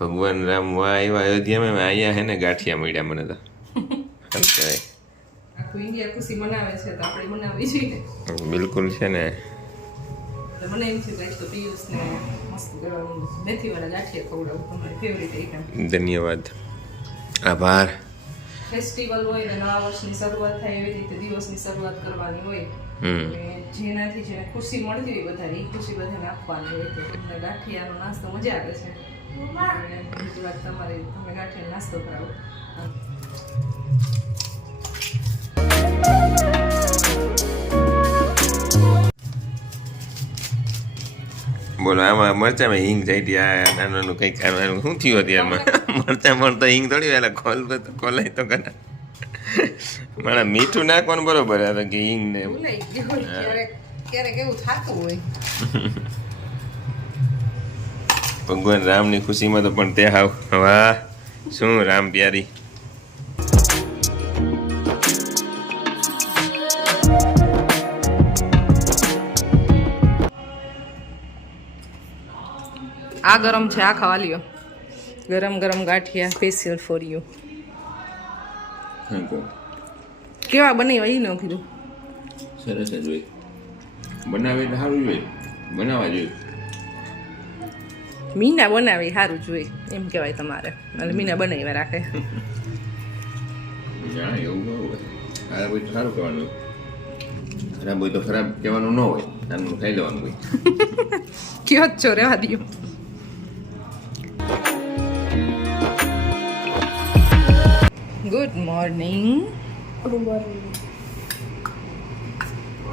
ભગવાન રામ વાહ આવ્યા અયોધ્યામાં અહીંયા હે ને ગાંઠિયા મળ્યા મને તો કહેવાય આખું ઇન્ડિયા ખુશી મનાવે છે તો આપણે મનાવવી જોઈએ. બિલકુલ છે ને. મને એમ છે કે તો પિયુષને મસ્ત મેથીવાળા ગાંઠિયા ખવડાવું તમારી ફેવરિટ આઈટમ. ધન્યવાદ, આભાર. ફેસ્ટિવલ હોય ને નવા વર્ષની શરૂઆત થાય એવી રીતે દિવસની શરૂઆત કરવાની હોય જેનાથી જેને ખુશી મળતી હોય બધાને એ ખુશી બધાને આપવાની હોય તો તમને ગાંઠિયાનો નાસ્તો મજા આવે છે. બીજી વાત તમે ગાંઠિયાનો નાસ્તો કરાવો. બોલો આમાં મરચામાં હિંગ જાય આ નાનું કંઈક આનું શું થયું અત્યારમાં મરચા મળતા હિંગ થોડી વેલા ખોલાય તો કરા મારા મીઠું નાખવાનું બરોબર આવે કે હિંગ ને ક્યારેક એવું થતું હોય. ભગવાન રામની ખુશીમાં તો પણ તે હાવ વાહ શું રામ પ્યારી. આ ગરમ છે, આ ખાવા લ્યો. ગરમ ગરમ ગાંઠિયા સ્પેશિયલ ફોર યુ. કેવા બનાવ્યા એ ન કીધું. સરસ જ હોય, બનાવે એટલે સારું જોઈએ, બનાવવા જોઈએ. મીના બનાવી સારું જોઈએ એમ કહેવાય તમારે, એટલે મીના બનાવ્યા રાખે. ના એવું ન હોય, ખરાબ હોય તો સારું કહેવાનું, ખરાબ હોય તો ખરાબ કહેવાનું ન હોય, આનું ખાઈ લેવાનું હોય. કયો જ છો રેવા દો. Good morning.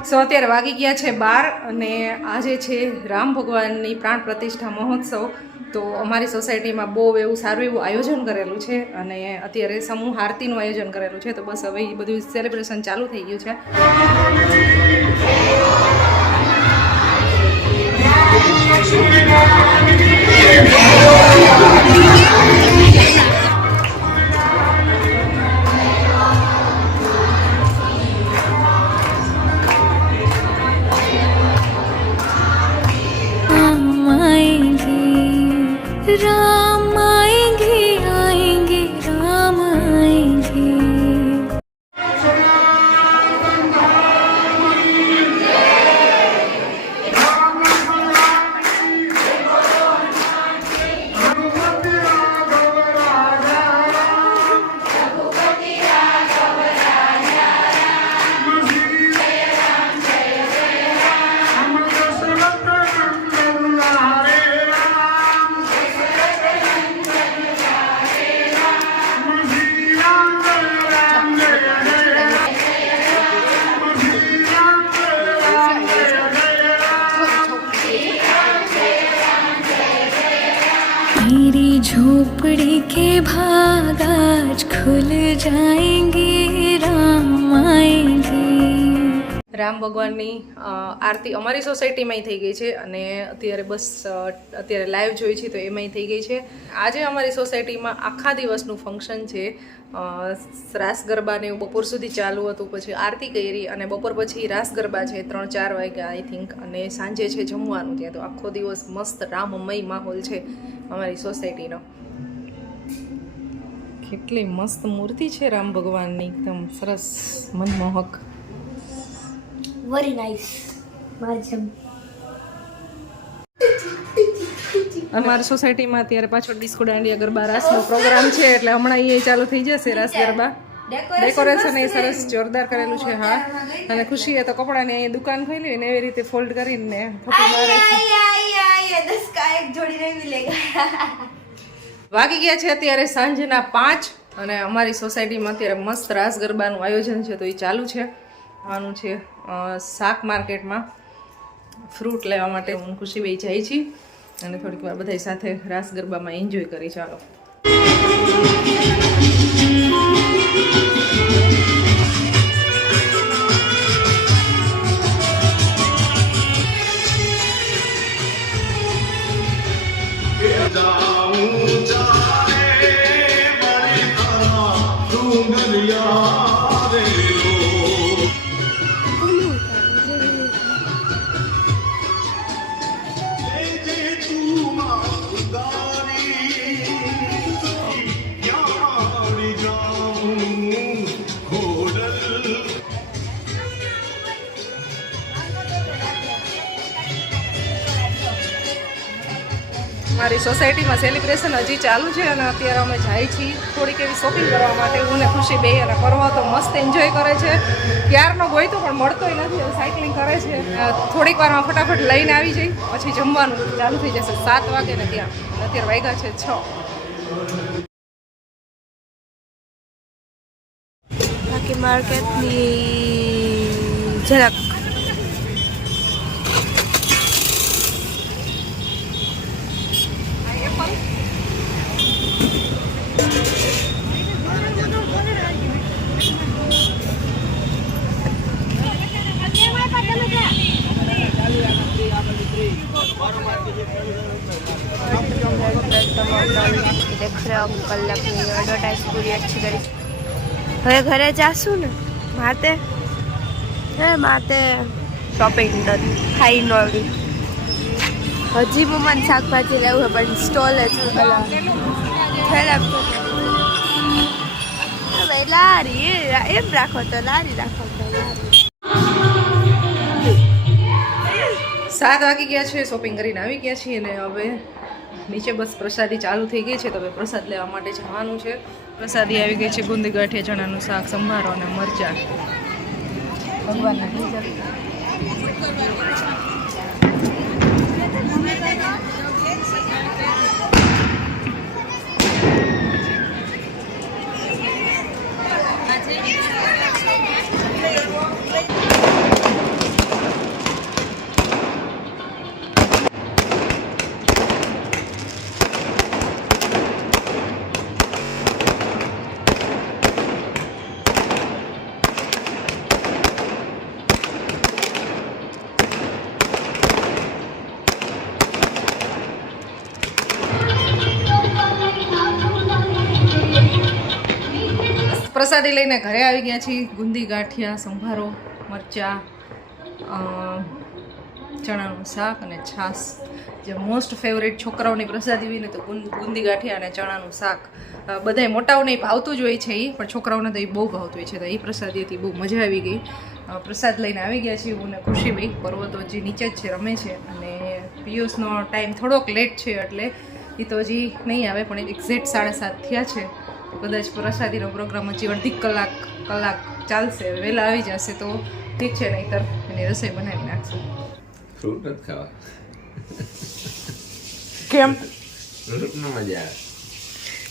સો અત્યારે વાગી ગયા છે 12 અને આજે છે રામ ભગવાનની પ્રાણ પ્રતિષ્ઠા મહોત્સવ. તો અમારી સોસાયટીમાં બહુ એવું સારું એવું આયોજન કરેલું છે અને અત્યારે સમૂહ આરતીનું આયોજન કરેલું છે. તો બસ હવે એ બધું સેલિબ્રેશન ચાલુ થઈ ગયું છે. राम आएंगे आएंगे राम आएंगे. मेरी झोपड़ी के भाग आज खुल जाएंगे राम आएंगे. રામ ભગવાનની આરતી અમારી સોસાયટીમાંય થઈ ગઈ છે અને અત્યારે લાઈવ જોઈ છે તો એમાંય થઈ ગઈ છે. આજે અમારી સોસાયટીમાં આખા દિવસનું ફંક્શન છે. રાસ ગરબાને એવું બપોર સુધી ચાલુ હતું, પછી આરતી કરી અને બપોર પછી રાસ ગરબા છે 3-4 વાગ્યા આઈ થિંક, અને સાંજે છે જમવાનું. ત્યાં તો આખો દિવસ મસ્ત રામમય માહોલ છે અમારી સોસાયટીનો. કેટલી મસ્ત મૂર્તિ છે રામ ભગવાનની, એકદમ સરસ મનમોહક. Very nice. અમારી સોસાયટીમાં અત્યારે પાછળ ડિસ્કો દાંડિયા ગરબા રાસનો પ્રોગ્રામ છે એટલે હમણાં એ ચાલુ થઈ જશે રાસ ગરબા. ડેકોરેશન એ સરસ જોરદાર કરેલું છે. હા, અને ખુશીએ તો કપડાની અહીંયા દુકાન ખોલી ને એવી રીતે ફોલ્ડ કરીને ફોટો મારે છે. વાગી ગયા છે અત્યારે સાંજના 5 અને અમારી સોસાયટીમાં અત્યારે મસ્ત રાસ ગરબાનું આયોજન છે તો એ ચાલુ છે. આનું છે શાક માર્કેટમાં ફ્રૂટ લેવા માટે હું ખુશીભાઈ જાય છે અને થોડીક વાર બધા સાથે રાસ ગરબામાં એન્જોય કરી. ચાલો. મારી સોસાયટીમાં સેલિબ્રેશન હજી ચાલુ છે અને અત્યારે અમે જાય છીએ થોડીક એવી શોપિંગ કરવા માટે. હું ને ખુશી બે અને કરવા તો મસ્ત એન્જોય કરે છે. ક્યારનો ગોઈતો પણ મળતોય નથી, હવે સાયકલિંગ કરે છે. થોડીક વારમાં ફટાફટ લઈને આવી જઈ, પછી જમવાનું ચાલુ થઈ જશે 7 વાગે ને ત્યાં. અત્યારે વાગ્યા છે 6. બાકી માર્કેટની ઝલક. કલાકની એડવર્ટાઈઝ પૂરી अच्छी કરી. હવે ઘરે જાશું ને માતે શોપિંગ ખાઈ નોડી. હજી મને શાકભાજી લેવું છે પણ સ્ટોલ જ ખરાબ. હવે લારી એમ રાખો તો લારી રાખો તો લારી. 7 વાગી ગયા છે, શોપિંગ કરીને આવી ગયા છીએ અને હવે નીચે બસ પ્રસાદી ચાલુ થઈ ગઈ છે. તો હવે પ્રસાદ લેવા માટે જવાનું છે. પ્રસાદી આવી ગઈ છે ગુંદી ગાંઠિયા, ચણાનું શાક, સંભારો અને મરચાં. ભગવાનના પ્રસાદી લઈને ઘરે આવી ગયા છીએ. ગુંદી ગાંઠિયા, સંભારો, મરચાં, ચણાનું શાક અને છાશ. જે મોસ્ટ ફેવરેટ છોકરાઓની પ્રસાદી હોય ને તો ગુંદી ગાંઠિયા અને ચણાનું શાક. બધાય મોટાઓને ભાવતું જ હોય છે એ, પણ છોકરાઓને તો એ બહુ ભાવતું હોય છે. તો એ પ્રસાદી હતી, બહુ મજા આવી ગઈ. પ્રસાદ લઈને આવી ગયા છીએ હું ને ખુશીભાઈ. પર્વતો હજી નીચે જ છે, રમે છે. અને પિયુષનો ટાઈમ થોડોક લેટ છે એટલે એ તો હજી નહીં આવે, પણ એક્ઝેક્ટ 7:30 થયા છે. કદાચ પ્રસાદીનો પ્રોગ્રામ હજી અડધી કલાક ચાલશે. વહેલા આવી જશે તો ઠીક છે, નહીંતર એની રસોઈ બનાવી નાખશું. ફ્રૂટ નથી ખાવા. કેમ? ફ્રૂટમાં મજા આવે.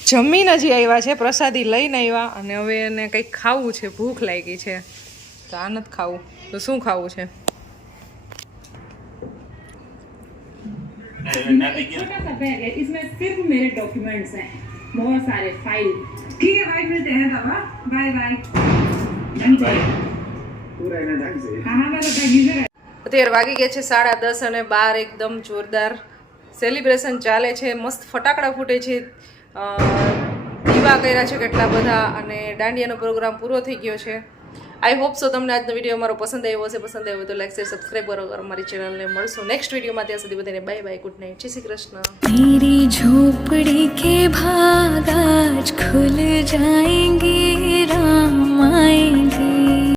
જમીન હજી આવ્યા છે, પ્રસાદી લઈને આવ્યા અને હવે એને કંઈક ખાવું છે. ભૂખ લાગી છે તો આ નથી ખાવું તો શું ખાવું છે? छोटा सा बैग है, इसमें सिर्फ मेरे डॉक्यूमेंट्स हैं, बहुत सारे फाइल. ठीक है भाई, मिलते हैं तब. Bye bye. पूरा इन्हें ढंग से. हाँ मैं तो ढंग से. અત્યારે વાગી ગયા છે 10:30 અને બહાર એકદમ જોરદાર સેલિબ્રેશન ચાલે છે. મસ્ત ફટાકડા ફૂટે છે, દીવા કર્યા છે કેટલા બધા અને દાંડિયાનો પ્રોગ્રામ પૂરો થઈ ગયો છે. આઈ હોપ સો તમને આજનો વિડીયો અમારો પસંદ આવ્યો હશે. પસંદ આવ્યો તો લાઈક શેર સબસ્ક્રાઈબ કરો અમારી ચેનલને. મળશું નેક્સ્ટ વિડીયોમાં. ત્યાં સુધી બધાને બાય બાય, ગુડ નાઇટ, જય શ્રી કૃષ્ણ. मेरी झोपड़ी के भाग आज खुल जाएंगे, राम आएंगे.